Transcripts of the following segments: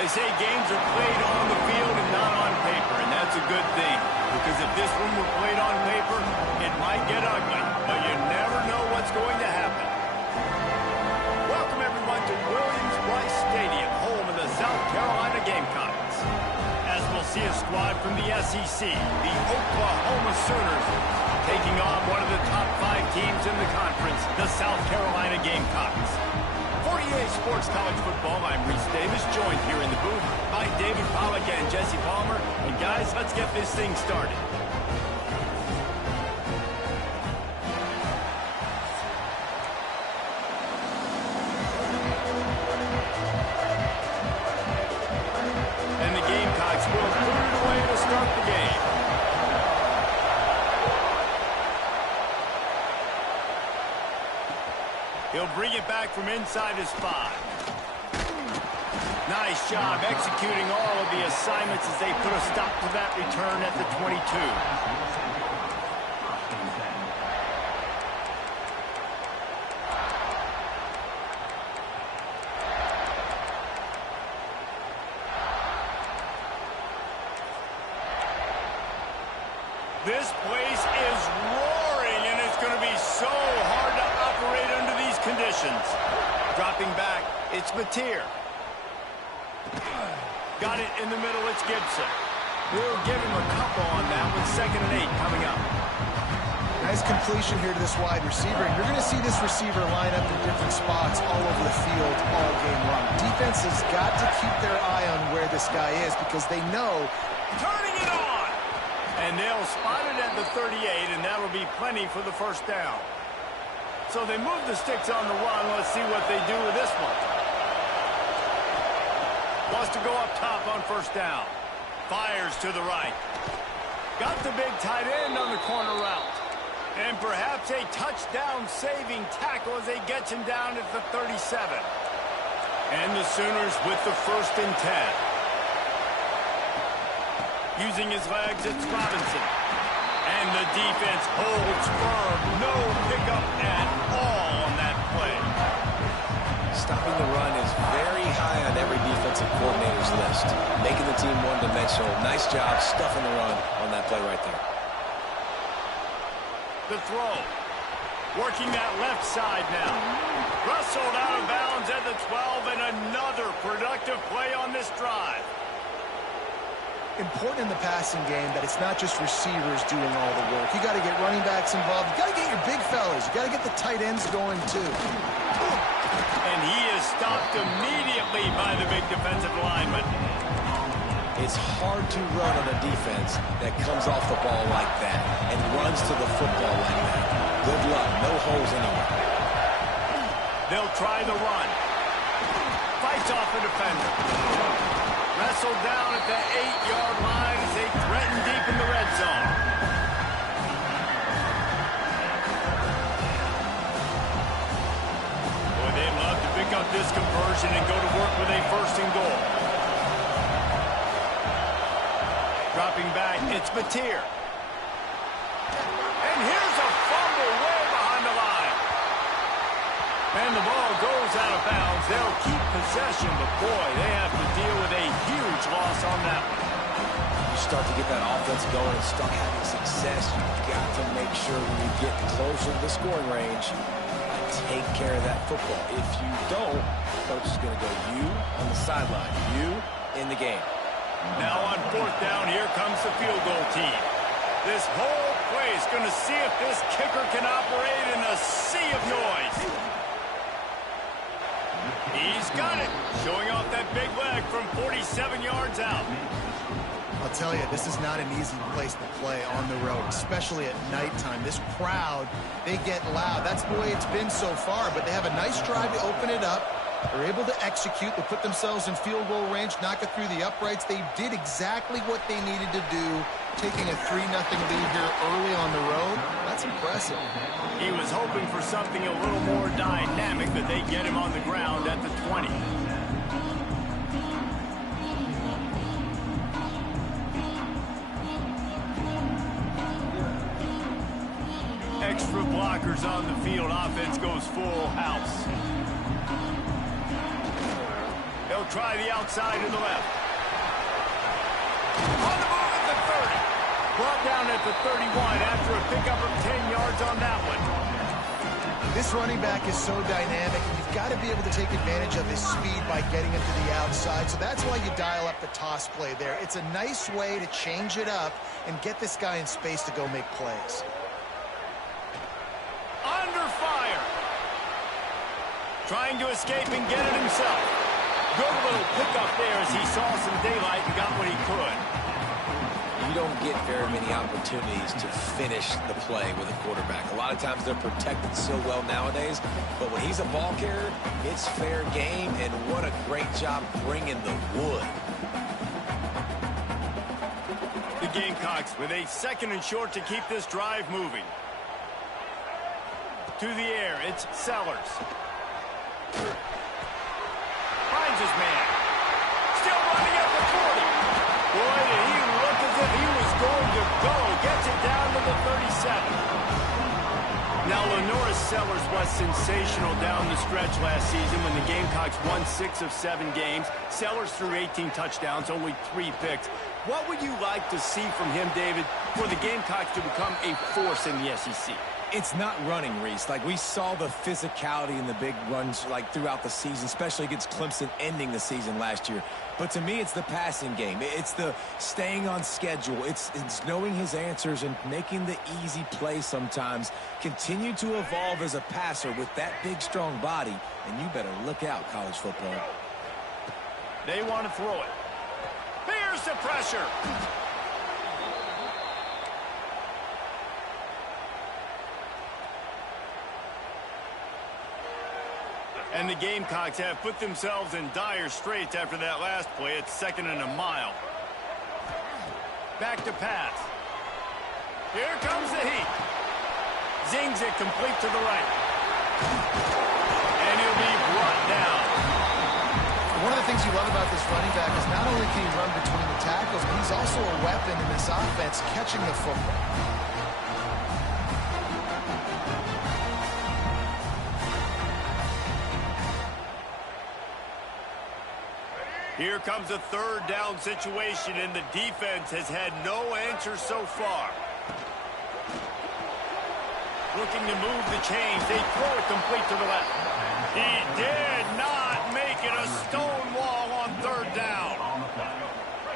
They say games are played on the field and not on paper, and that's a good thing. Because if this one were played on paper, it might get ugly, but you never know what's going to happen. Welcome, everyone, to Williams-Brice Stadium, home of the South Carolina Gamecocks. As we'll see a squad from the SEC, the Oklahoma Sooners, taking on one of the top 5 teams in the conference, the South Carolina Gamecocks. For EA Sports College Football, I'm Reese Davis, joined here in the booth by David Pollack and Jesse Palmer. And guys, let's get this thing started. And the Gamecocks will put it away to start the game. He'll bring it back from inside his 5. Nice job executing all of the assignments as they put a stop to that return at the 22. This place is roaring, and it's going to be so hard to operate under these conditions. Dropping back, it's Mateer. Got it in the middle, it's Gibson. We'll give him a couple on that with 2nd and 8 coming up. Nice completion here to this wide receiver. And you're going to see this receiver line up in different spots all over the field all game long. Defense has got to keep their eye on where this guy is because they know. Turning it on! And they'll spot it at the 38, and that'll be plenty for the first down. So they move the sticks on the run. Let's see what they do with this one. Wants to go up top on first down. Fires to the right. Got the big tight end on the corner route. And perhaps a touchdown-saving tackle as they get him down at the 37. And the Sooners with the 1st and 10. Using his legs, it's Robinson. And the defense holds firm. No pickup at all on that play. Stopping the run is very high on every defensive coordinator's list. Making the team one-dimensional. Nice job stuffing the run on that play right there. The throw. Working that left side now. Wrestled out of bounds at the 12, and another productive play on this drive. Important in the passing game that it's not just receivers doing all the work. You got to get running backs involved. You got to get your big fellas. You got to get the tight ends going too. And he is stopped immediately by the big defensive lineman. It's hard to run on a defense that comes off the ball like that and runs to the football like that. Good luck. No holes anywhere. They'll try the run. Fights off the defender. Wrestled down at the 8-yard line as they threaten deep in the red zone. Boy, they'd love to pick up this conversion and go to work with a 1st and goal. Dropping back, it's Mateer. And here's a fumble way behind the line. And the ball goes out of bounds. They'll keep possession, but boy, they have to deal with a huge loss on that one. You start to get that offense going and start having success, you've got to make sure when you get closer to the scoring range, take care of that football. If you don't, coach is going to go you on the sideline, you in the game. Now on 4th down, here comes the field goal team. This whole play is going to see if this kicker can operate in a sea of noise. He's got it, showing off that big leg from 47 yards out. I'll tell you, this is not an easy place to play on the road, especially at nighttime. This crowd, they get loud. That's the way it's been so far, but they have a nice drive to open it up. They're able to execute. They put themselves in field goal range, knock it through the uprights. They did exactly what they needed to do, taking a 3-0 lead here early on the road. That's impressive. He was hoping for something a little more dynamic, but they get him on the ground at the 20. Extra blockers on the field. Offense goes full house. They'll try the outside to the left. On the move at the 30. Brought down at the 31 after a pickup of 10 yards on that one. This running back is so dynamic, and you've got to be able to take advantage of his speed by getting him to the outside. So that's why you dial up the toss play there. It's a nice way to change it up and get this guy in space to go make plays. Under fire. Trying to escape and get it himself. Good little pickup there as he saw some daylight and got what he could. You don't get very many opportunities to finish the play with a quarterback. A lot of times they're protected so well nowadays, but when he's a ball carrier, it's fair game, and what a great job bringing the wood. The Gamecocks with a 2nd and short to keep this drive moving. To the air, it's Sellers. Finds his man. Still running at the 40. Boy, did he look as if he was going to go. Gets it down to the 37. Now, Lenoris Sellers was sensational down the stretch last season when the Gamecocks won 6 of 7 games. Sellers threw 18 touchdowns, only 3 picks. What would you like to see from him, David, for the Gamecocks to become a force in the SEC? It's not running, Reese. Like, we saw the physicality in the big runs, like, throughout the season, especially against Clemson ending the season last year. But to me, it's the passing game. It's the staying on schedule. It's knowing his answers and making the easy play sometimes. Continue to evolve as a passer with that big, strong body, and you better look out, college football. They want to throw it. Here's the pressure. And the Gamecocks have put themselves in dire straits after that last play. It's 2nd and a mile. Back to pass. Here comes the heat. Zings it complete to the right. And he'll be brought down. One of the things you love about this running back is not only can he run between the tackles, but he's also a weapon in this offense catching the football. Here comes a 3rd down situation, and the defense has had no answer so far. Looking to move the chains. They throw it complete to the left. He did not make it a stone wall on 3rd down.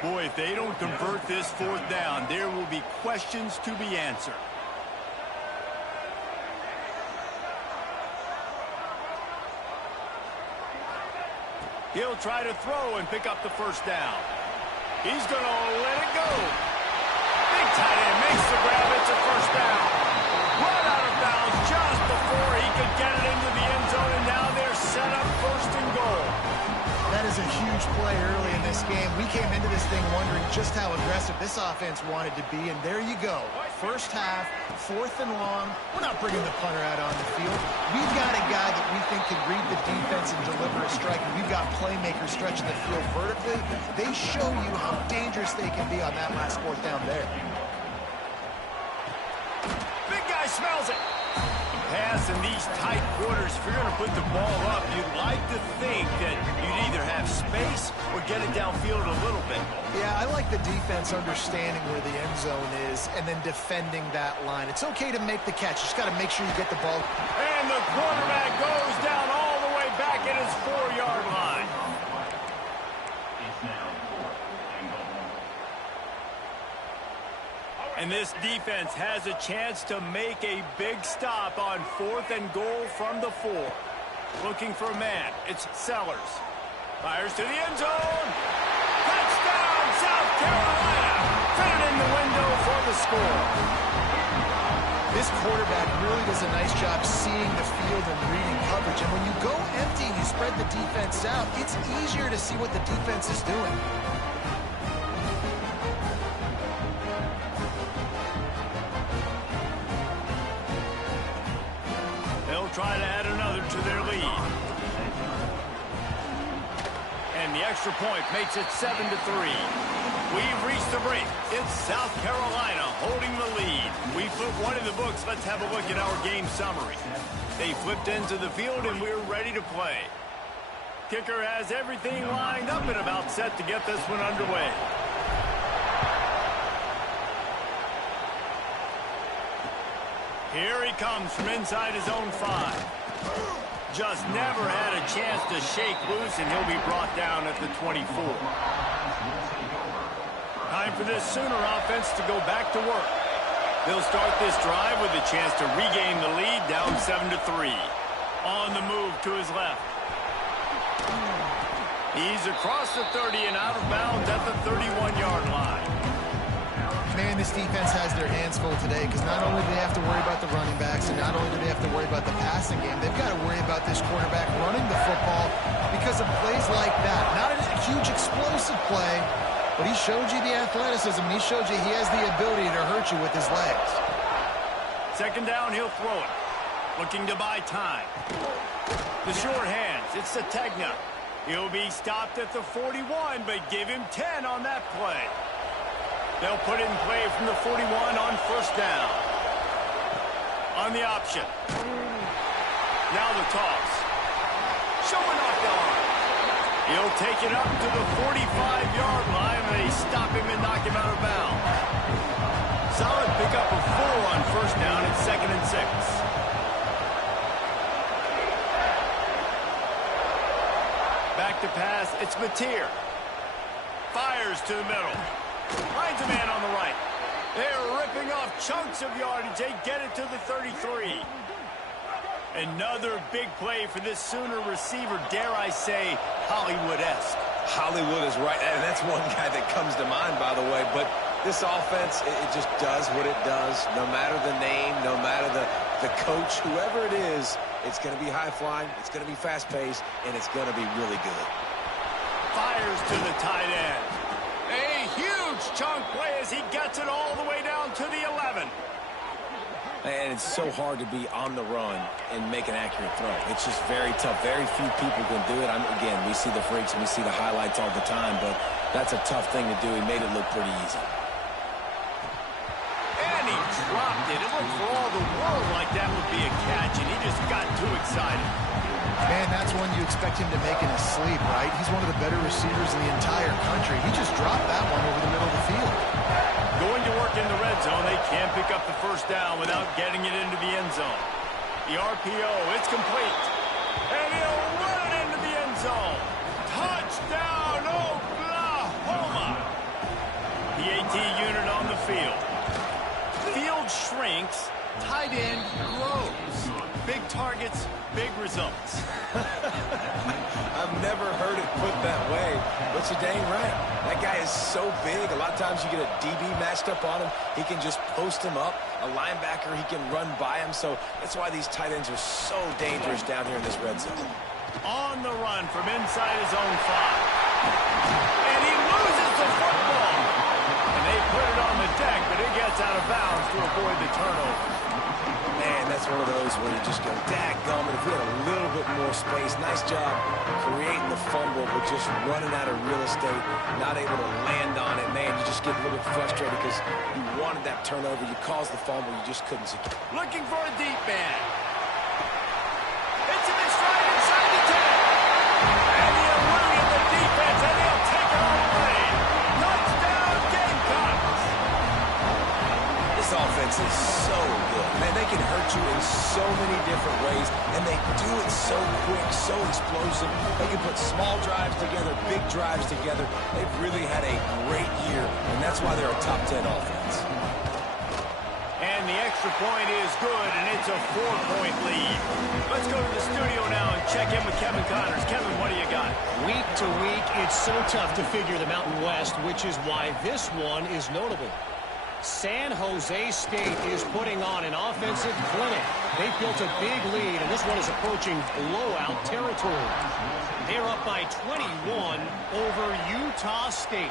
Boy, if they don't convert this 4th down, there will be questions to be answered. He'll try to throw and pick up the 1st down. He's going to let it go. Big tight end makes the grab. It's a 1st down. Run out of bounds just before he could get it into the end zone, and now they're set up 1st and goal. That is a huge play early in this game. We came into this thing wondering just how aggressive this offense wanted to be, and there you go. 1st half, 4th and long. We're not bringing the punter out on the field. We've got a guy that we think can read the defense and deliver a strike, and we've got playmakers stretching the field vertically. They show you how dangerous they can be on that last 4th down there. Big guy smells it. Pass in these tight quarters. If you're going to put the ball up, you'd like to think that you'd either have space or get it downfield a little bit. Yeah, I like the defense understanding where the end zone is and then defending that line. It's okay to make the catch. You just got to make sure you get the ball. And the quarterback goes down all the way back at his 4-yard line. And this defense has a chance to make a big stop on 4th and goal from the 4. Looking for a man. It's Sellers. Fires to the end zone. Touchdown, South Carolina. Fitted in the window for the score. This quarterback really does a nice job seeing the field and reading coverage. And when you go empty and you spread the defense out, it's easier to see what the defense is doing. Try to add another to their lead. And the extra point makes it 7-3. We've reached the break. It's South Carolina holding the lead. We put one in the books. Let's have a look at our game summary. They flipped into the field and we're ready to play. Kicker has everything lined up and about set to get this one underway. Here he comes from inside his own 5. Just never had a chance to shake loose, and he'll be brought down at the 24. Time for this Sooner offense to go back to work. They'll start this drive with a chance to regain the lead, down 7-3. On the move to his left. He's across the 30 and out of bounds at the 31-yard line. Man, this defense has their hands full today because not only do they have to worry about the running backs and not only do they have to worry about the passing game, they've got to worry about this quarterback running the football because of plays like that. Not a huge explosive play, but he showed you the athleticism. He showed you he has the ability to hurt you with his legs. Second down, he'll throw it. Looking to buy time. The short hands, it's Sategna. He'll be stopped at the 41, but give him 10 on that play. They'll put it in play from the 41 on first down. On the option. Now the toss. Showing off the arm. He'll take it up to the 45-yard line, and they stop him and knock him out of bounds. Solid pickup of 4 on first down at 2nd and 6. Back to pass, it's Mateer. Fires to the middle. Finds a man on the right. They're ripping off chunks of yardage. They get it to the 33. Another big play for this Sooner receiver, dare I say, Hollywood-esque. Hollywood is right, and that's one guy that comes to mind, by the way. But this offense, it just does what it does. No matter the name, no matter the coach, whoever it is, it's going to be high-flying, it's going to be fast-paced, and it's going to be really good. Fires to the tight end. A huge chunk play as he gets it all the way down to the 11. And it's so hard to be on the run and make an accurate throw. It's just very tough. Very few people can do it. Again, we see the freaks and we see the highlights all the time, but that's a tough thing to do. He made it look pretty easy. And he dropped it. It looked for all the world like that would be a catch, and he just got too excited. Man, that's one you expect him to make in his sleep, right? He's one of the better receivers in the entire country. He just dropped that one over the middle of the field. Going to work in the red zone, they can't pick up the first down without getting it into the end zone. The RPO, it's complete. And he'll run it into the end zone. Touchdown, Oklahoma! The AT unit on the field. Field shrinks, tight end grows. Big targets, big results. I've never heard it put that way, but you're dang right. That guy is so big. A lot of times you get a DB matched up on him. He can just post him up. A linebacker, he can run by him. So that's why these tight ends are so dangerous down here in this red zone. On the run from inside his own 5. And he loses the football. And they put it on the deck, but it gets out of bounds to avoid the turnover. Man, that's one of those where you just go, dadgummit, if we had a little bit more space. Nice job creating the fumble, but just running out of real estate, not able to land on it. Man, you just get a little bit frustrated because you wanted that turnover. You caused the fumble, you just couldn't secure. Looking for a deep man. It's in stride inside the 10. And he eluded the defense, and he'll take it all away. Touchdown, Gamecocks! This offense is so good. Man, they can hurt you in so many different ways, and they do it so quick, so explosive. They can put small drives together, big drives together. They've really had a great year, and that's why they're a top 10 offense. And the extra point is good, and it's a 4-point lead. Let's go to the studio now and check in with Kevin Connors. Kevin, what do you got? Week to week, it's so tough to figure the Mountain West, which is why this one is notable. San Jose State is putting on an offensive clinic. They built a big lead, and this one is approaching blowout territory. They're up by 21 over Utah State.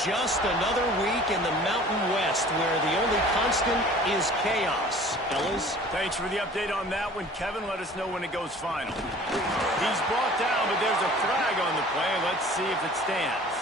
Just another week in the Mountain West where the only constant is chaos. Fellas? Thanks for the update on that one, Kevin. Let us know when it goes final. He's brought down, but there's a flag on the play. Let's see if it stands.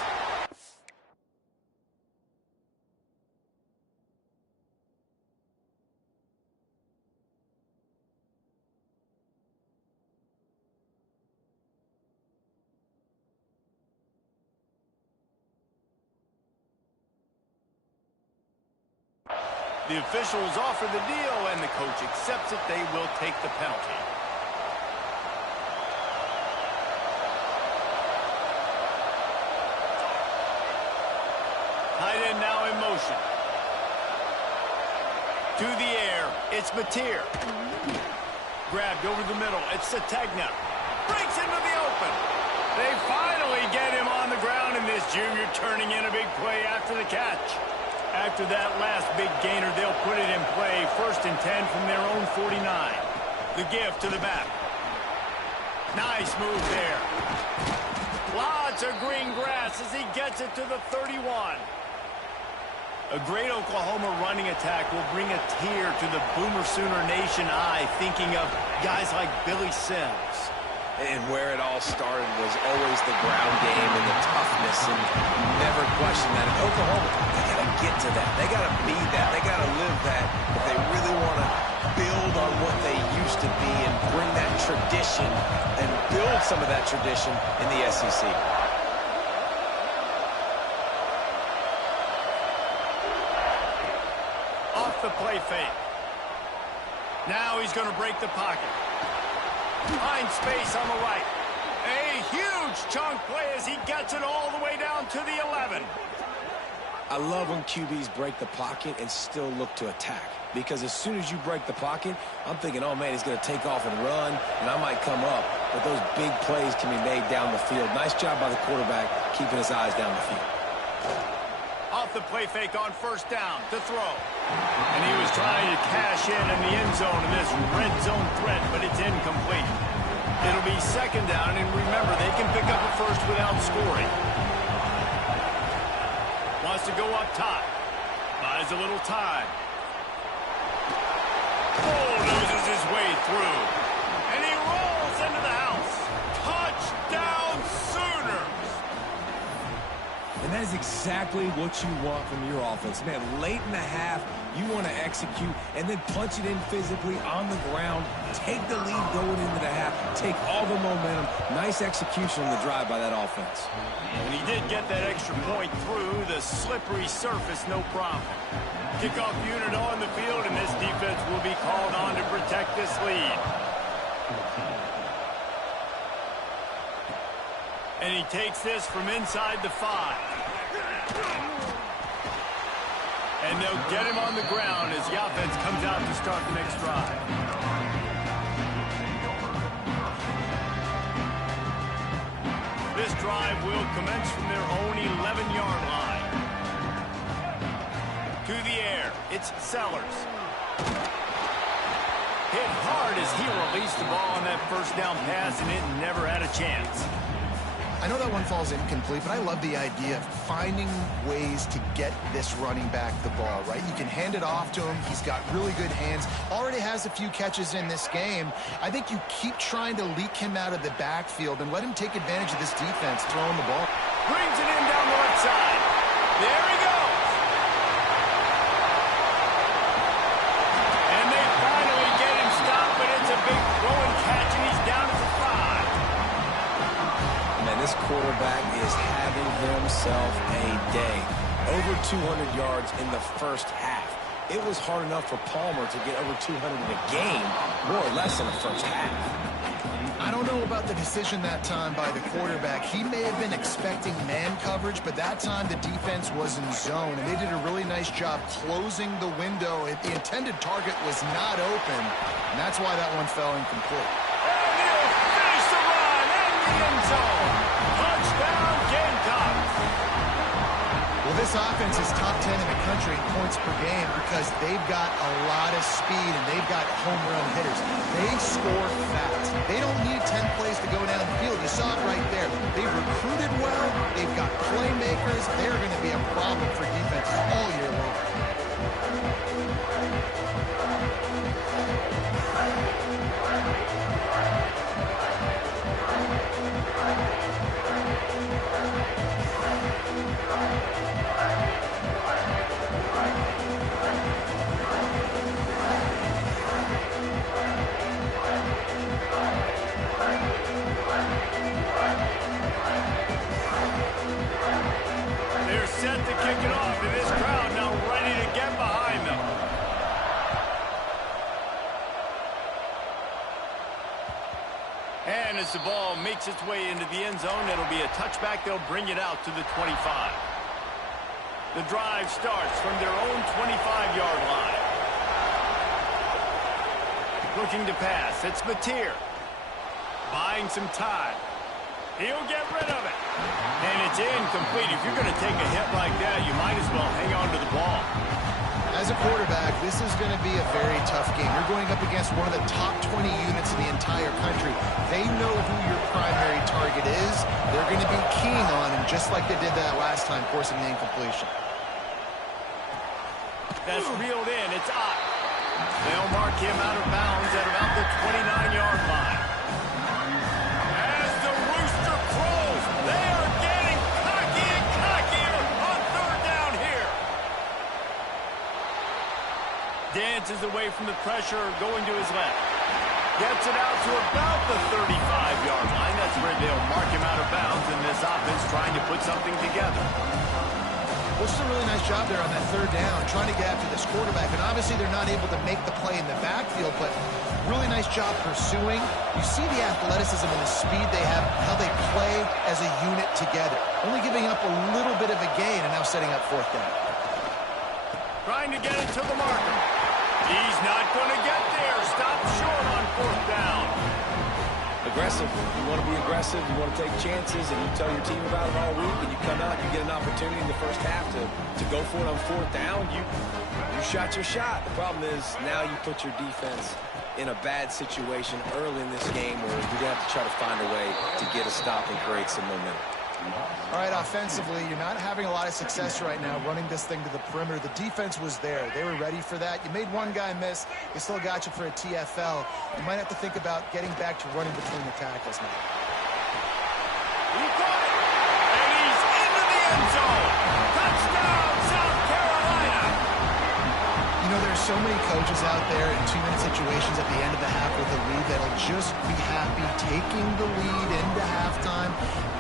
The officials offer the deal, and the coach accepts it. They will take the penalty. Tight end now in motion. To the air, it's Mateer. Grabbed over the middle, it's Sategna. Breaks into the open. They finally get him on the ground, and this junior turning in a big play after the catch. After that last big gainer, they'll put it in play. 1st and 10 from their own 49. The gift to the back. Nice move there. Lots of green grass as he gets it to the 31. A great Oklahoma running attack will bring a tear to the Boomer Sooner Nation eye, thinking of guys like Billy Sims. And where it all started was always the ground game and the toughness, and never question that. In Oklahoma, they got to get to that. They got to be that. They got to live that if they really want to build on what they used to be and bring that tradition and build some of that tradition in the SEC. Off the play fake. Now he's going to break the pocket. Finds space on the right. A huge chunk play as he gets it all the way down to the 11. I love when QBs break the pocket and still look to attack. Because as soon as you break the pocket, I'm thinking, oh, man, he's going to take off and run, and I might come up. But those big plays can be made down the field. Nice job by the quarterback keeping his eyes down the field. Off the play fake on 1st down to throw. And he was trying to cash in the end zone in this red zone threat, but it's incomplete. It'll be 2nd down, and remember, they can pick up a first without scoring. Wants to go up top. Buys a little time. Bulldozes his way through. And he rolls into the house. Touchdown Sooners! And that is exactly what you want from your offense. Man, late in the half, you want to execute and then punch it in physically on the ground. Take the lead going into the half. Take all the momentum. Nice execution on the drive by that offense. And he did get that extra point through the slippery surface, no problem. Kickoff unit on the field, and this defense will be called on to protect this lead. And he takes this from inside the 5. And they'll get him on the ground as the offense comes out to start the next drive. This drive will commence from their own 11-yard line. To the air, it's Sellers. Hit hard as he released the ball on that 1st down pass, and it never had a chance. I know that one falls incomplete, but I love the idea of finding ways to get this running back the ball, right? You can hand it off to him. He's got really good hands. Already has a few catches in this game. I think you keep trying to leak him out of the backfield and let him take advantage of this defense throwing the ball. Brings it in down the left side. There he goes. And they finally get him stopped, but it's a big throw and catch, and he's down at the 5. Man, this quarterback is having himself a day. Over 200 yards in the 1st half. It was hard enough for Palmer to get over 200 in a game, more or less in the 1st half. I don't know about the decision that time by the quarterback. He may have been expecting man coverage, but that time the defense was in zone, and they did a really nice job closing the window. The intended target was not open, and that's why that one fell incomplete. And he'll finish the run in the end zone. Touchdown, Gamecocks. Well, this offense is top 10 in the country in points per game because they've got a lot of speed and they've got home run hitters. They score fast. They don't need 10 plays to go down the field. You saw it right there. They've recruited well. They've got playmakers. They're going to be a problem for defense all year long. They're set to kick it off, and this crowd makes its way into the end zone. It'll be a touchback. They'll bring it out to the 25. The drive starts from their own 25-yard line. Looking to pass. It's Mateer. Buying some time. He'll get rid of it. And it's incomplete. If you're going to take a hit like that, you might as well hang on to the ball. As a quarterback, this is going to be a very tough game. You're going up against one of the top 20 units in the entire country. They know who your primary target is. They're going to be keying on him, just like they did that last time, forcing the incompletion. That's reeled in. It's up. They'll mark him out of bounds at about the 29-yard line. As the rooster crows, they are getting cocky and cockier on third down here. Dances away from the pressure, going to his left. Gets it out to about the 35-yard line. That's where they'll mark him out of bounds, and this offense trying to put something together. Well, just a really nice job there on that third down, trying to get after this quarterback. And obviously they're not able to make the play in the backfield, but really nice job pursuing. You see the athleticism and the speed they have, how they play as a unit together. Only giving up a little bit of a gain and now setting up fourth down. Trying to get it to the marker. He's not going to get there. Stop short on fourth down. Aggressive. You want to be aggressive. You want to take chances, and you tell your team about it all week, and you come out, you get an opportunity in the first half to go for it on fourth down. You shot your shot. The problem is now you put your defense in a bad situation early in this game where you're going to have to try to find a way to get a stop and create some momentum. All right, offensively, you're not having a lot of success right now running this thing to the perimeter. The defense was there. They were ready for that. You made one guy miss. They still got you for a TFL. You might have to think about getting back to running between the tackles now. He got it, and he's into the end zone. Touchdown, South Carolina. You know, there's so many coaches out there in two-minute situations at the end of the half with a lead that'll just be happy taking the lead into halftime.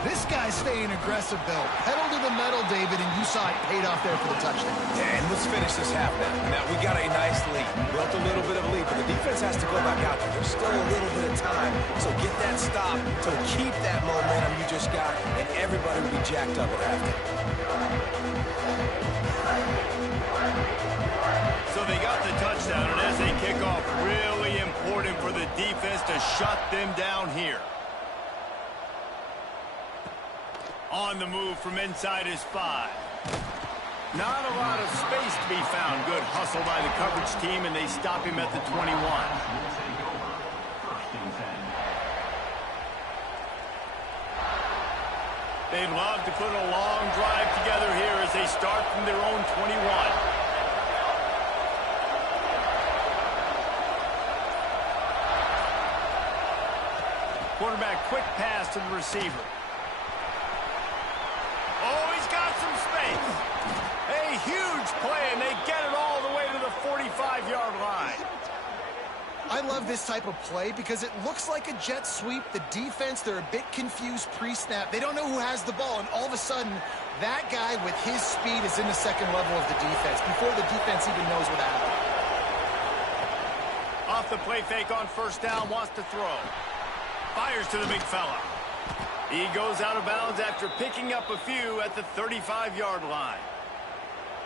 This guy's staying aggressive, though. Pedal to the metal, David, and you saw it paid off there for the touchdown. Yeah, and let's finish this half now. Now, we got a nice lead. Built a little bit of a lead, but the defense has to go back out there. There's still a little bit of time, so get that stop to keep that momentum you just got, and everybody will be jacked up at halftime. So they got the touchdown, and as they kick off, really important for the defense to shut them down here. On the move from inside his 5. Not a lot of space to be found. Good hustle by the coverage team, and they stop him at the 21. They'd love to put a long drive together here as they start from their own 21. Quarterback quick pass to the receiver. Oh, he's got some space. A huge play, and they get it all the way to the 45-yard line. I love this type of play because it looks like a jet sweep. The defense, they're a bit confused pre-snap. They don't know who has the ball, and all of a sudden, that guy with his speed is in the second level of the defense before the defense even knows what happened. Off the play fake on first down, wants to throw. Fires to the big fella. He goes out of bounds after picking up a few at the 35-yard line.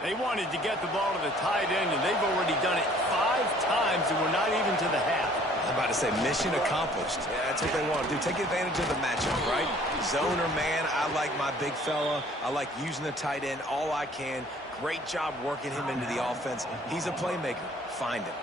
They wanted to get the ball to the tight end, and they've already done it 5 times, and we're not even to the half. I'm about to say mission accomplished. Yeah, that's what they want to do. Take advantage of the matchup, right? Zone or man, I like my big fella. I like using the tight end all I can. Great job working him into the offense. He's a playmaker. Find him.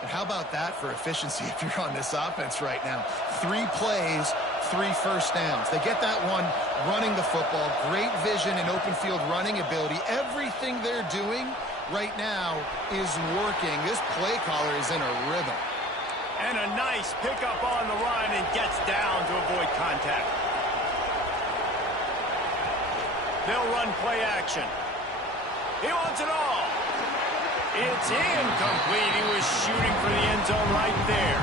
And how about that for efficiency if you're on this offense right now? 3 plays, 3 first downs. They get that one running the football. Great vision and open field running ability. Everything they're doing right now is working. This play caller is in a rhythm. And a nice pickup on the run and gets down to avoid contact. They'll run play action. He wants it all. It's incomplete. He was shooting for the end zone right there.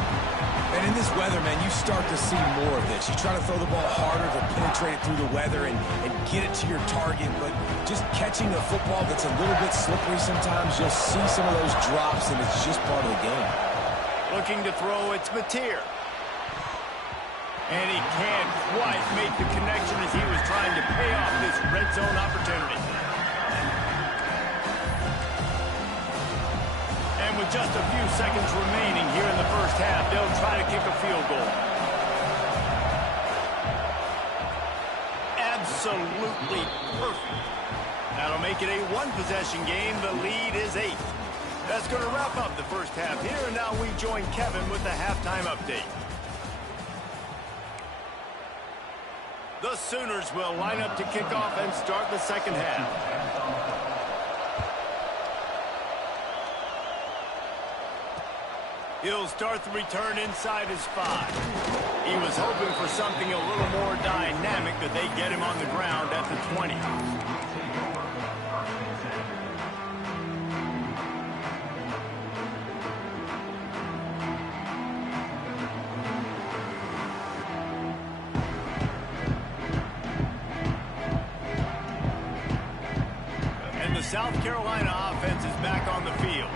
And in this weather, man, you start to see more of this. You try to throw the ball harder to penetrate it through the weather and get it to your target, but just catching a football that's a little bit slippery sometimes, you'll see some of those drops, and it's just part of the game. Looking to throw, it's Mateer. And he can't quite make the connection as he was trying to pay off this red zone opportunity. And with just a few seconds remaining here in the first half, they'll try to kick a field goal. Absolutely perfect. That'll make it a one-possession game. The lead is 8. That's going to wrap up the first half here, and now we join Kevin with the halftime update. The Sooners will line up to kick off and start the second half. He'll start the return inside his 5. He was hoping for something a little more dynamic, but they get him on the ground at the 20. South Carolina offense is back on the field.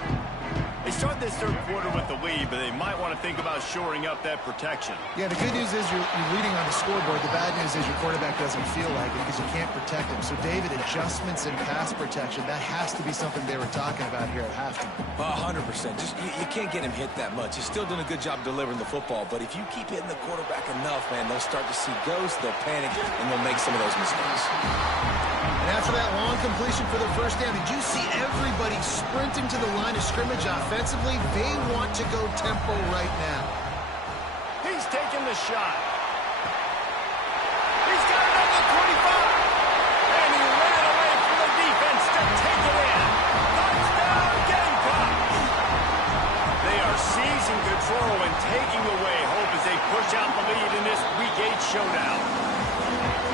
They start this third quarter with the lead, but they might want to think about shoring up that protection. Yeah, the good news is you're leading on the scoreboard. The bad news is your quarterback doesn't feel like it because you can't protect him. So, David, adjustments in pass protection, that has to be something they were talking about here at halftime. 100%. Just you can't get him hit that much. He's still doing a good job delivering the football, but if you keep hitting the quarterback enough, man, they'll start to see ghosts, they'll panic, and they'll make some of those mistakes. And after that long completion for the first down, did you see everybody sprinting to the line of scrimmage offensively? They want to go tempo right now. He's taking the shot. He's got it up to 25. And he ran away from the defense to take it in. Touchdown, Gamecocks. They are seizing control and taking away hope as they push out the lead in this Week 8 showdown.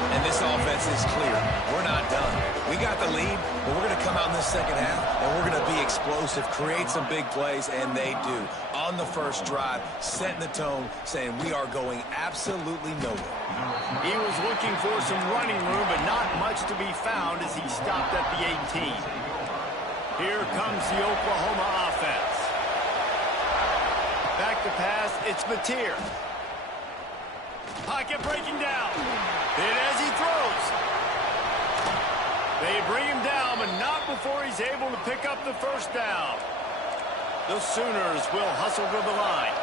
And this offense is clear. We're not done. We got the lead, but we're going to come out in this second half, and we're going to be explosive, create some big plays, and they do. On the first drive, setting the tone, saying we are going absolutely nowhere. He was looking for some running room, but not much to be found as he stopped at the 18. Here comes the Oklahoma offense. Back to pass, it's Mateer. Pocket breaking down. Hit as he throws. They bring him down, but not before he's able to pick up the first down. The Sooners will hustle to the line.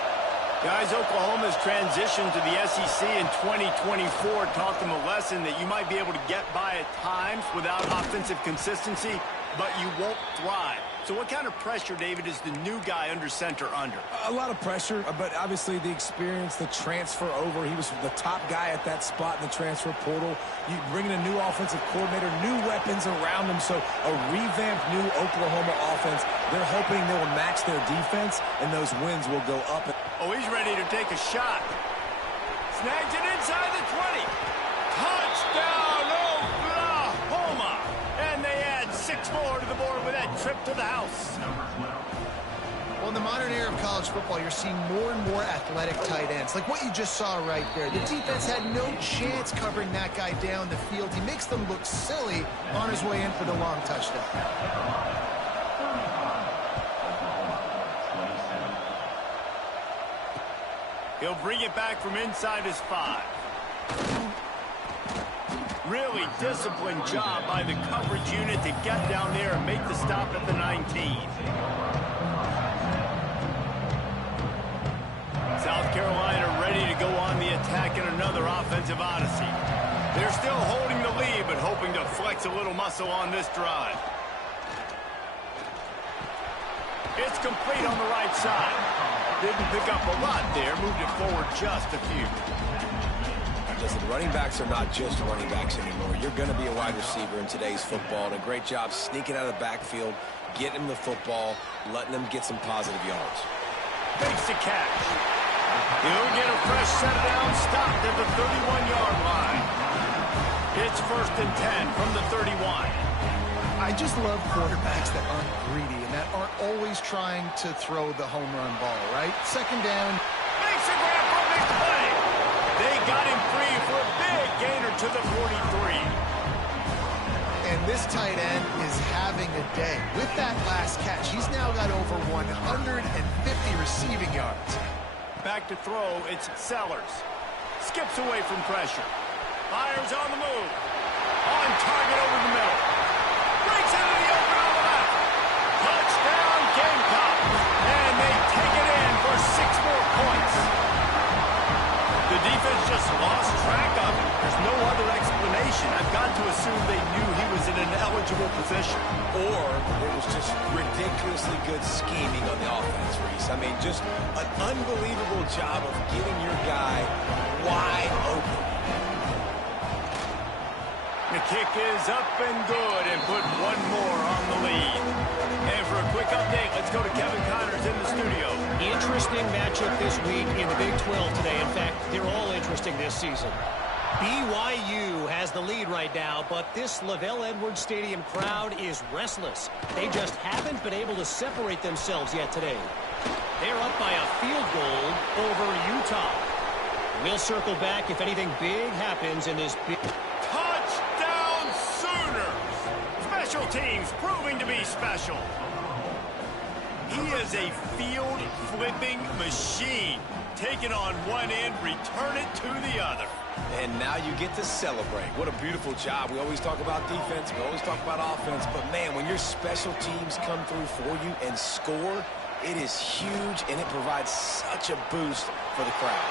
Guys, Oklahoma's transition to the SEC in 2024 taught them a lesson that you might be able to get by at times without offensive consistency, but you won't thrive. So what kind of pressure, David, is the new guy under center under? A lot of pressure, but obviously the experience, the transfer over. He was the top guy at that spot in the transfer portal. You bring in a new offensive coordinator, new weapons around him, so a revamped new Oklahoma offense. They're hoping they will match their defense, and those wins will go up. Oh, he's ready to take a shot. Snags it inside the 20. Touchdown, Oklahoma! And they add 6 more to the board with that trip to the house. Well, in the modern era of college football, you're seeing more and more athletic tight ends, like what you just saw right there. The defense had no chance covering that guy down the field. He makes them look silly on his way in for the long touchdown. He'll bring it back from inside his 5. Really disciplined job by the coverage unit to get down there and make the stop at the 19. South Carolina ready to go on the attack in another offensive odyssey. They're still holding the lead, but hoping to flex a little muscle on this drive. It's complete on the right side. Didn't pick up a lot there, moved it forward just a few. Listen, running backs are not just running backs anymore. You're going to be a wide receiver in today's football, and a great job sneaking out of the backfield, getting him the football, letting them get some positive yards. Makes the catch. He'll get a fresh set down, stopped at the 31-yard line. It's 1st and 10 from the 31. I just love quarterbacks that aren't greedy and that aren't always trying to throw the home run ball, right? Second down. Makes a grab for a big play. They got him free for a big gainer to the 43. And this tight end is having a day. With that last catch, he's now got over 150 receiving yards. Back to throw, it's Sellers. Skips away from pressure. Fires on the move. On target over the middle. Breaks into the open on the left. Touchdown Gamecocks. And they take it in for 6 more points. The defense just lost track of it. There's no other explanation. I've got to assume they knew he was in an eligible position. Or it was just ridiculously good scheming on the offense, Reese. I mean, just an unbelievable job of getting your guy wide open. The kick is up and good and put 1 more on the lead. And for a quick update, let's go to Kevin Connors in the studio. Interesting matchup this week in the Big 12 today. In fact, they're all interesting this season. BYU has the lead right now, but this Lavelle Edwards Stadium crowd is restless. They just haven't been able to separate themselves yet today. They're up by a field goal over Utah. We'll circle back if anything big happens in this big... Touchdown Sooners! Special teams proving to be special. He is a field-flipping machine. Take it on one end, return it to the other. And now you get to celebrate. What a beautiful job. We always talk about defense. We always talk about offense. But, man, when your special teams come through for you and score, it is huge, and it provides such a boost for the crowd.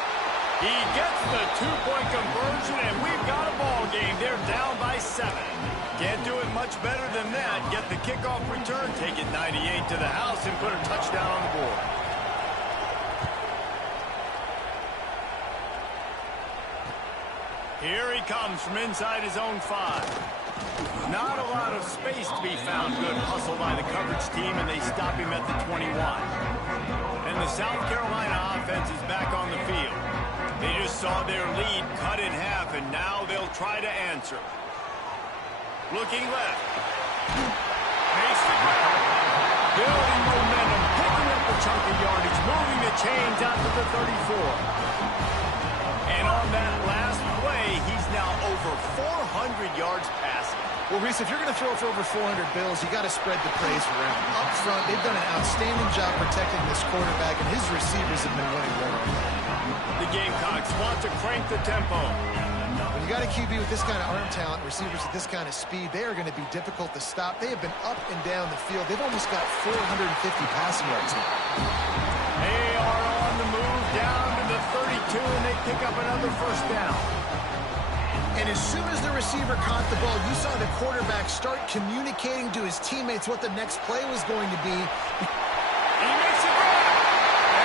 He gets the 2-point conversion, and we've got a ball game. They're down by 7. Can't do it much better than that. Get the kickoff return, take it 98 to the house, and put a touchdown on the board. Here he comes from inside his own 5. Not a lot of space to be found. Good hustle by the coverage team, and they stop him at the 21. And the South Carolina offense is back on the field. They just saw their lead cut in half, and now they'll try to answer. Looking left. Makes the grab. Building momentum, picking up a chunk of yardage, moving the chains out to the 34. And on that last play, he's now over 400 yards passing. Well, Reese, if you're going to throw for over 400 bills, you got to spread the plays around. Up front, they've done an outstanding job protecting this quarterback, and his receivers have been winning well. The Gamecocks want to crank the tempo. When you got a QB with this kind of arm talent, receivers with this kind of speed, they are going to be difficult to stop. They have been up and down the field. They've almost got 450 passing yards now. They are on the move down to the 32, and they pick up another first down. And as soon as the receiver caught the ball, you saw the quarterback start communicating to his teammates what the next play was going to be. He makes a grab,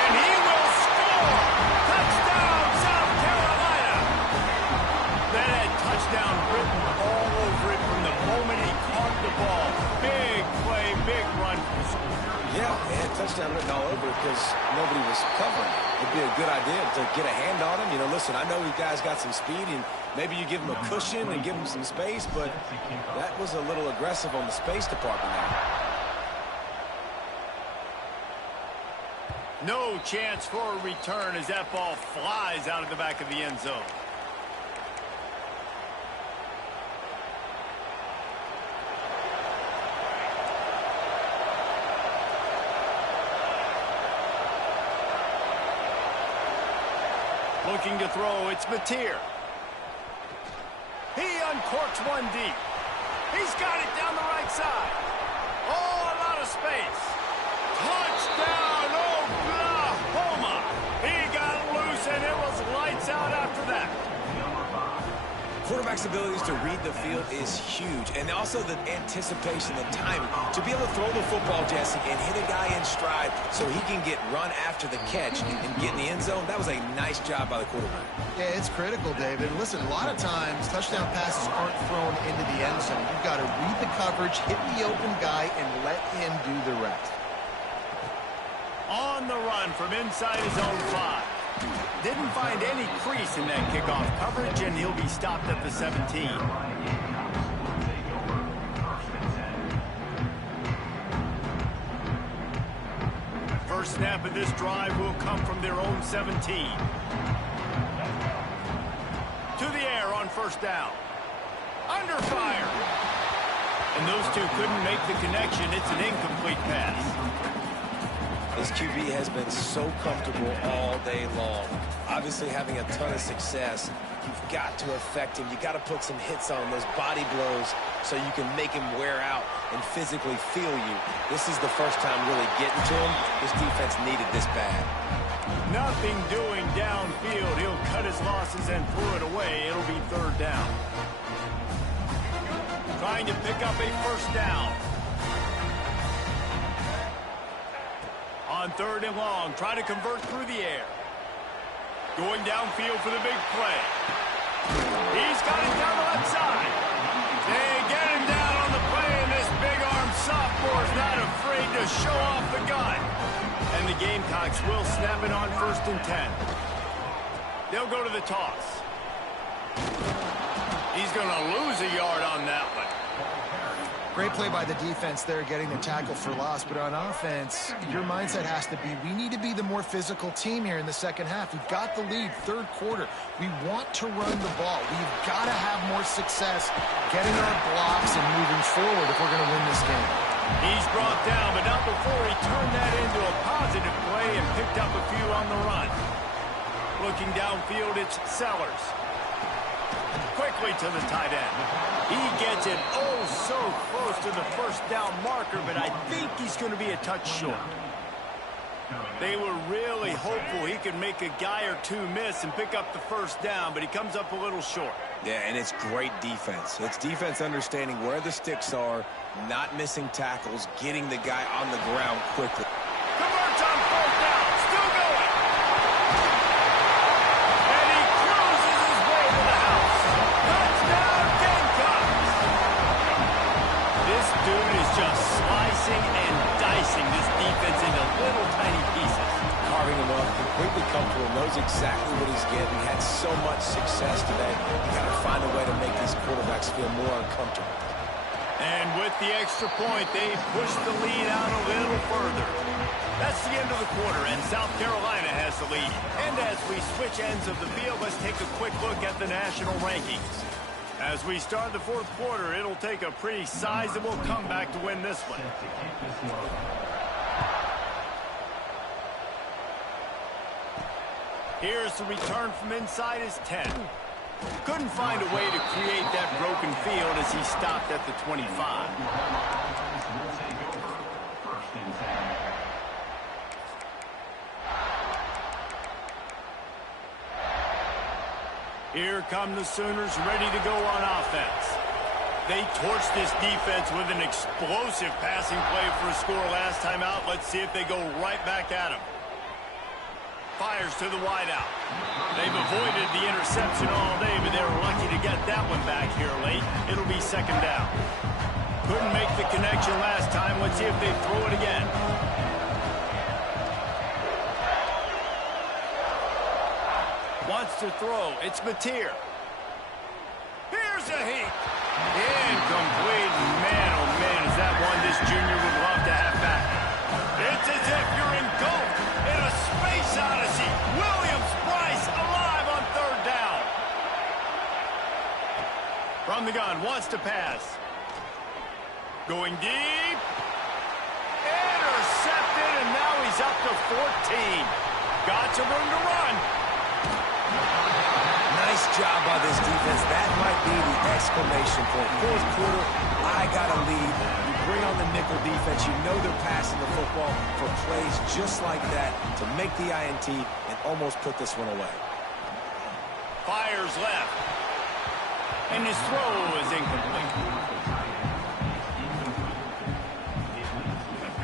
and he will score. Touchdown, South Carolina. That had touchdown written all over it from the moment he caught the ball. Big play, big run. Yeah, and touchdown written all over it because nobody was covering. It'd be a good idea to get a hand on him. You know, listen, I know you guys got some speed, and maybe you give him a cushion and give him some space, but that was a little aggressive on the space department there. No chance for a return as that ball flies out of the back of the end zone. Looking to throw, it's Mateer. He uncorks one deep. He's got it down the right side. Oh, a lot of space. Touchdown, Oklahoma. He got loose, and it was lights out after that. Quarterback's abilities to read the field is huge, and also the anticipation, the timing. To be able to throw the football, Jesse, and hit a guy in stride so he can get run after the catch and get in the end zone, that was a nice job by the quarterback. Yeah, it's critical, David. Listen, a lot of times touchdown passes aren't thrown into the end zone. You've got to read the coverage, hit the open guy, and let him do the rest. On the run from inside his own 5. Didn't find any crease in that kickoff coverage, and he'll be stopped at the 17. First snap of this drive will come from their own 17. To the air on first down. Under fire. And those two couldn't make the connection. It's an incomplete pass. This QB has been so comfortable all day long. Obviously having a ton of success. You've got to affect him. You got to put some hits on those body blows so you can make him wear out and physically feel you. This is the first time really getting to him. This defense needed this bad. Nothing doing downfield. He'll cut his losses and throw it away. It'll be third down. Trying to pick up a first down. On third and long, trying to convert through the air. Going downfield for the big play. He's got it down the left side. They get him down on the play, and this big-arm sophomore's not afraid to show off the gun. And the Gamecocks will snap it on 1st and 10. They'll go to the toss. He's going to lose a yard on that one. Great play by the defense there, getting the tackle for loss. But on offense, your mindset has to be, we need to be the more physical team here in the second half. We've got the lead, third quarter. We want to run the ball. We've got to have more success getting our blocks and moving forward if we're going to win this game. He's brought down, but not before he turned that into a positive play and picked up a few on the run. Looking downfield, it's Sellers. Quickly to the tight end. He gets it so close to the first down marker, but I think he's going to be a touch short. They were really hopeful he could make a guy or two miss and pick up the first down, but he comes up a little short. Yeah, and it's great defense. It's defense understanding where the sticks are, not missing tackles, getting the guy on the ground quickly. Converts on fourth down, still going. And he cruises his way to the house. Touchdown, Gamecocks! This dude is just slicing and dicing this defense into little tiny pieces. Carving him up, completely comfortable, knows exactly what he's getting. Had so much success today. You got to find a way to make these quarterbacks feel more uncomfortable. And with the extra point, they push the lead out a little further. That's the end of the quarter, and South Carolina has the lead. And as we switch ends of the field, let's take a quick look at the national rankings. As we start the fourth quarter, it'll take a pretty sizable comeback to win this one. Here's the return from inside his 10. Couldn't find a way to create that broken field as he stopped at the 25. Here come the Sooners ready to go on offense. They torched this defense with an explosive passing play for a score last time out. Let's see if they go right back at him. Fires to the wideout. They've avoided the interception all day, but they were lucky to get that one back here late. It'll be second down. Couldn't make the connection last time. Let's see if they throw it again. Wants to throw. It's Mateer. Here's a heat. Incomplete. Man, oh man, is that one this junior would love to have back. It's as if you're engulfed in a space odyssey. Williams-Brice alive on third down. From the gun, wants to pass. Going deep. Intercepted, and now he's up to 14. Got some room to run. Nice job by this defense. That might be the exclamation point. Fourth quarter, I got a lead. You bring on the nickel defense. You know they're passing the football for plays just like that to make the INT and almost put this one away. Fires left. And his throw is incomplete.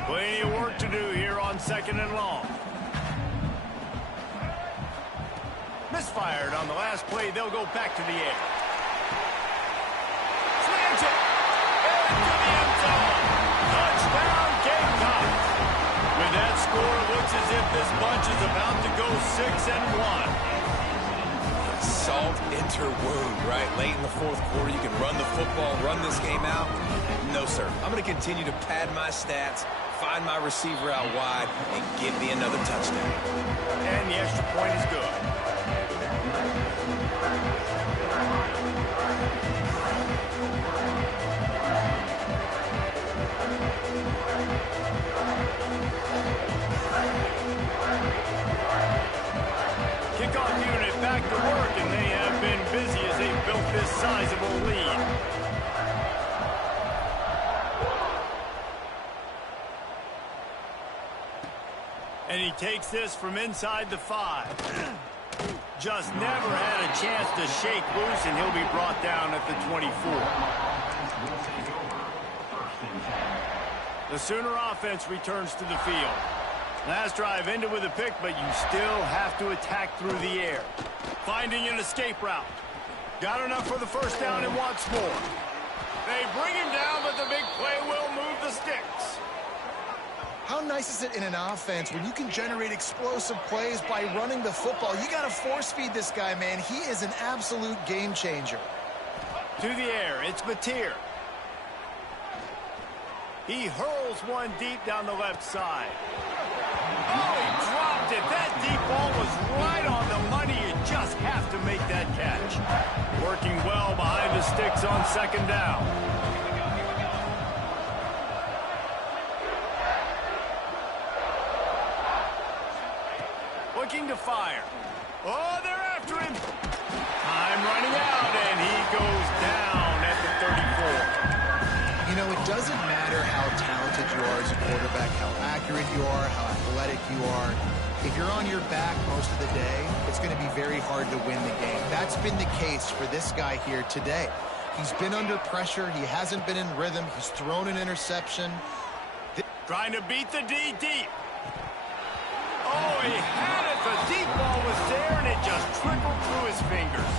Plenty of work to do here on second and long. Misfired on the last play. They'll go back to the air. Slams it. Into the end zone. Touchdown, Gamecocks. With that score, it looks as if this bunch is about to go 6-1. Salt into wound, right? Late in the fourth quarter, you can run the football, run this game out. No, sir. I'm going to continue to pad my stats, find my receiver out wide, and give me another touchdown. And the extra point is good. And he takes this from inside the 5. Just never had a chance to shake loose, and he'll be brought down at the 24. The Sooner offense returns to the field. Last drive ended with a pick, but you still have to attack through the air. Finding an escape route. Got enough for the first down and wants more. They bring him down, but the big play will move the sticks. How nice is it in an offense when you can generate explosive plays by running the football? You got to force feed this guy, man. He is an absolute game changer. To the air, it's Mateer. He hurls one deep down the left side. Oh, he dropped it. That deep ball was right on the money. You just have to make that catch. Working well behind the sticks on second down. Looking to fire. Oh, they're after him. Time running out, and he goes down at the 34. You know, it doesn't matter how talented you are as a quarterback, how accurate you are, how athletic you are. If you're on your back most of the day, it's going to be very hard to win the game. That's been the case for this guy here today. He's been under pressure. He hasn't been in rhythm. He's thrown an interception. Trying to beat the D deep. Oh, he had it. The deep ball was there, and it just trickled through his fingers.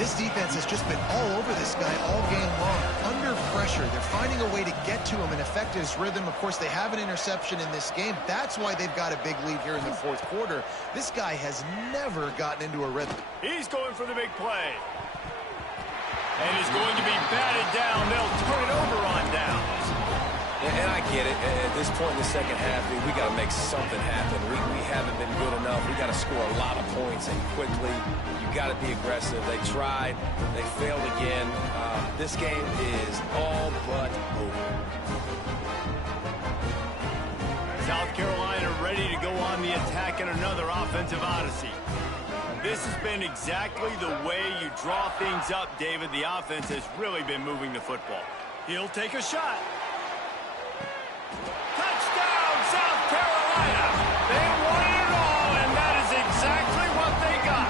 This defense has just been all over this guy all game long. Under pressure, they're finding a way to get to him and affect his rhythm. Of course, they have an interception in this game. That's why they've got a big lead here in the fourth quarter. This guy has never gotten into a rhythm. He's going for the big play. And he's going to be batted down. They'll turn it over on downs. And I get it. At this point in the second half, dude, we got to make something happen. We haven't been good enough. We got to score a lot of points and quickly. You got to be aggressive. They tried. They failed again. This game is all but over. South Carolina ready to go on the attack in another offensive odyssey. This has been exactly the way you draw things up, David. The offense has really been moving the football. He'll take a shot. Touchdown, South Carolina! They wanted it all, and that is exactly what they got.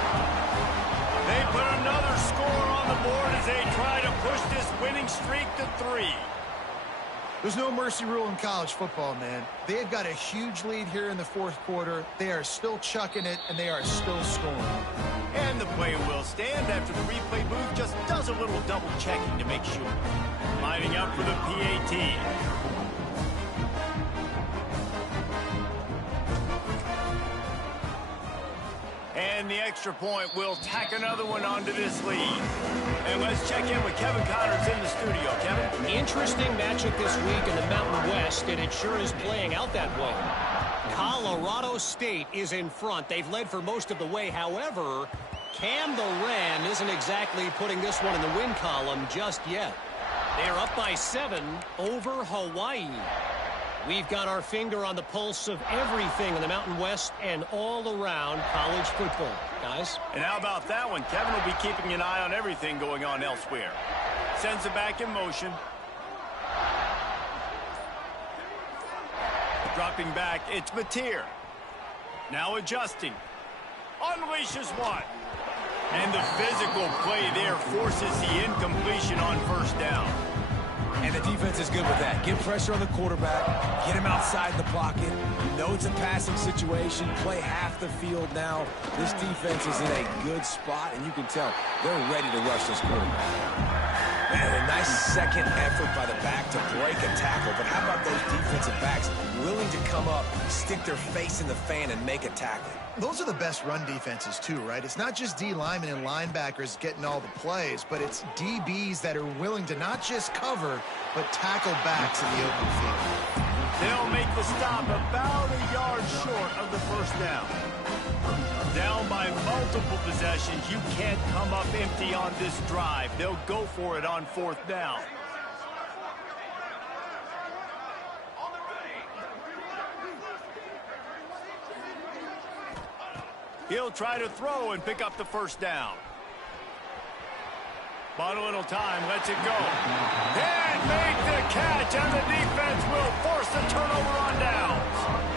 They put another score on the board as they try to push this winning streak to 3. There's no mercy rule in college football, man. They've got a huge lead here in the fourth quarter. They are still chucking it, and they are still scoring. And the play will stand after the replay booth just does a little double checking to make sure. Lining up for the PAT. And the extra point will tack another one onto this lead. And let's check in with Kevin Connors in the studio. Kevin? Interesting matchup this week in the Mountain West, and it sure is playing out that way. Colorado State is in front. They've led for most of the way. However, Cam the Ram isn't exactly putting this one in the win column just yet. They're up by 7 over Hawaii. We've got our finger on the pulse of everything in the Mountain West and all around college football, guys. And how about that one? Kevin will be keeping an eye on everything going on elsewhere. Sends it back in motion. Dropping back, it's Mateer. Now adjusting. Unleashes one. And the physical play there forces the incompletion on first down. And the defense is good with that. Get pressure on the quarterback. Get him outside the pocket. You know it's a passing situation. Play half the field now. This defense is in a good spot, and you can tell they're ready to rush this quarterback. Man, a nice second effort by the back to break a tackle. But how about those defensive backs willing to come up, stick their face in the fan, and make a tackle? Those are the best run defenses, too, right? It's not just D linemen and linebackers getting all the plays, but it's DBs that are willing to not just cover, but tackle backs in the open field. They'll make the stop about a yard short of the first down. Down by multiple possessions, you can't come up empty on this drive. They'll go for it on fourth down. He'll try to throw and pick up the first down. Bought a little time, lets it go. And make the catch, and the defense will force the turnover on downs.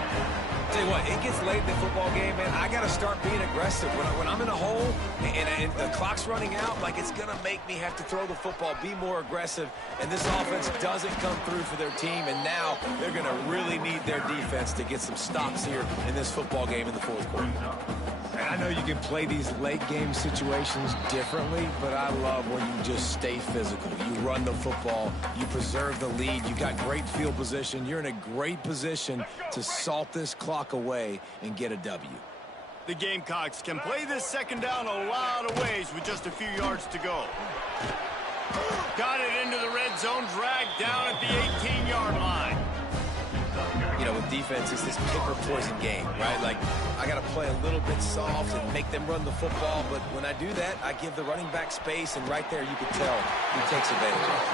Tell you what, it gets late in the football game, man, I got to start being aggressive. When I'm in a hole and the clock's running out, like, it's going to make me have to throw the football, be more aggressive, and this offense doesn't come through for their team, and now they're going to really need their defense to get some stops here in this football game in the fourth quarter. And I know you can play these late-game situations differently, but I love when you just stay physical. You run the football. You preserve the lead. You got great field position. You're in a great position to salt this clock away and get a W. The Gamecocks can play this second down a lot of ways with just a few yards to go. Got it into the red zone, dragged down at the 18-yard line. You know, with defense, it's this pick or poison game, right? Like, I got to play a little bit soft and make them run the football, but when I do that, I give the running back space, and right there you can tell he takes advantage of it.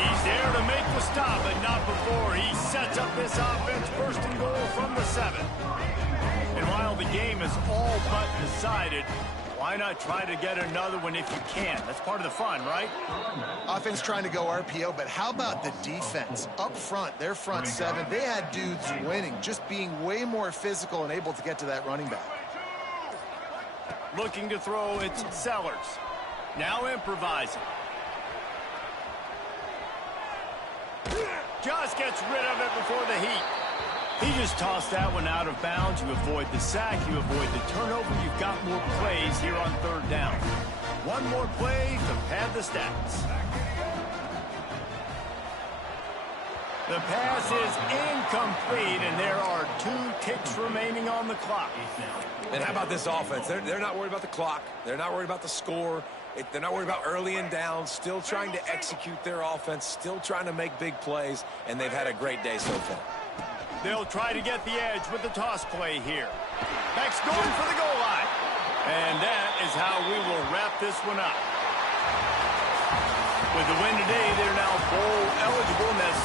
He's there to make the stop, but not before he sets up this offense first and goal from the 7. And while the game is all but decided, why not try to get another one if you can? That's part of the fun, right? Offense trying to go RPO, but how about the defense? Up front, their front 7, they had dudes winning, just being way more physical and able to get to that running back. Looking to throw, it's Sellers. Now improvising. Just gets rid of it before the heat. He just tossed that one out of bounds. You avoid the sack, you avoid the turnover. You've got more plays here on third down. One more play to pad the stats. The pass is incomplete, and there are 2 ticks remaining on the clock. And how about this offense? They're not worried about the clock. They're not worried about the score. They're not worried about early and down. Still trying to execute their offense. Still trying to make big plays, and they've had a great day so far. They'll try to get the edge with the toss play here. Beck's going for the goal line. And that is how we will wrap this one up. With the win today, they're now bowl eligible, and that's